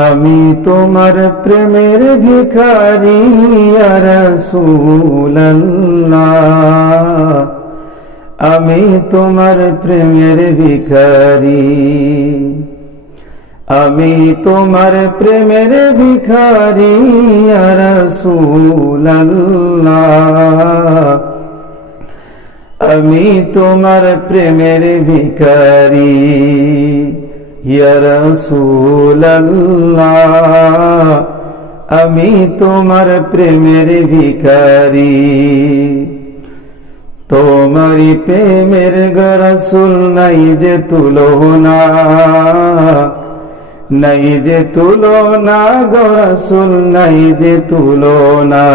আমি তোমার প্রেমের ভিখারি ইয়া রাসূলুল্লাহ, আমি তোমার প্রেমের ভিখারি, আমি তোমার প্রেমের ভিখারি ইয়া রাসূলুল্লাহ, আমি তোমার প্রেমের ভিখারি ইয়া রাসূলুল্লাহ, আমি তোমার প্রেমের ভিখারি। তোমারি প্রেমের গো রাসূল নাই যে তুলনা, নাই যে তুলনা গো রাসূল নাই যে তুলনা।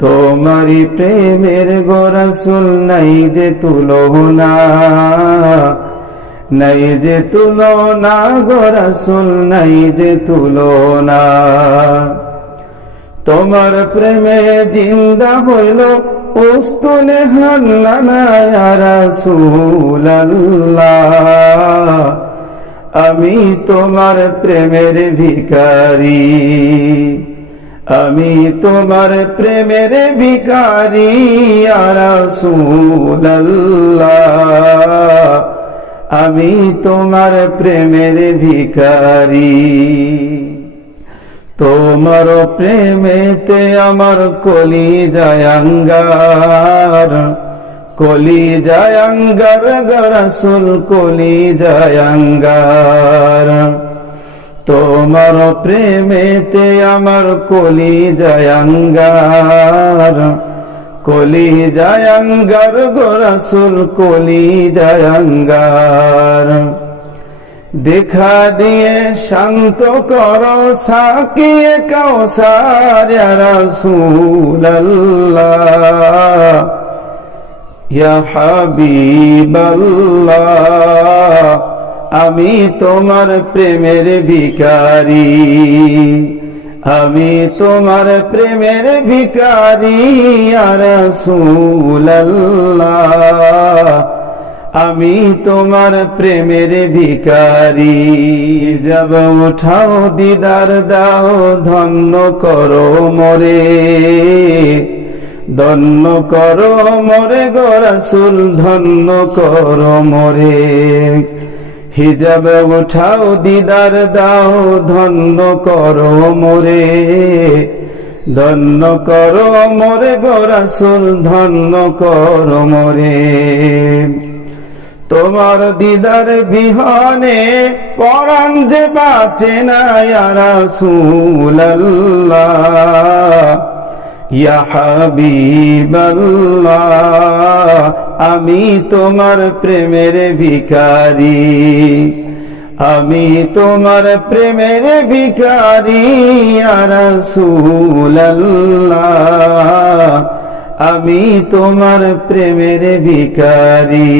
তোমারি প্রেমের গো রাসূল নাই যে তুলনা, নাই যে তুলনা গো রাসূল নাই যে তুলনা। তোমার প্রেমে জিন্দা হইল উস্তুনে হান্নানা ইয়া রাসূলুল্লাহ, আমি তোমার প্রেমের ভিখারি, আমি তোমার প্রেমের ভিখারি ইয়া রাসূলুল্লাহ, আমি তোমার প্রেমের ভিখারি। তোমার প্রেমেতে আমার কলিজায় আঙ্গার, কলিজায় আঙ্গার গো রাসূল কলিজায় আঙ্গার। তোমার প্রেমেতে আমার কলিজায় আঙ্গার, কলিজায় আঙ্গার গো রাসূল কলিজায় আঙ্গার। দেখা দিয়ে শান্ত করো সাকিয়ে কাউসার ইয়া রাসূলুল্লাহ, ইয়া হাবিবাল্লাহ, আমি তোমার প্রেমের ভিখারি, আমি তোমার প্রেমের ভিখারি ইয়া রাসূলুল্লাহ, আমি তোমার প্রেমের ভিখারি। যাব উঠাও দিদার দাও ধন্য করো মোরে, ধন্য করো মোরে গো রাসূল ধন্য করো মোরে। হিজাব উঠাও দিদার দাও ধন্য করো মোরে, ধন্য করো মোরে গো রাসূল ধন্য করো মোরে। তোমার দিদার বিহনে পরাণ যে বাঁচে না ইয়া রাসূলুল্লাহ, ইয়া হাবিবাল্লাহ, আমি তোমার প্রেমের ভিখারি, আমি তোমার প্রেমের ভিখারি ইয়া রাসূলুল্লাহ, আমি তোমার প্রেমের ভিখারি।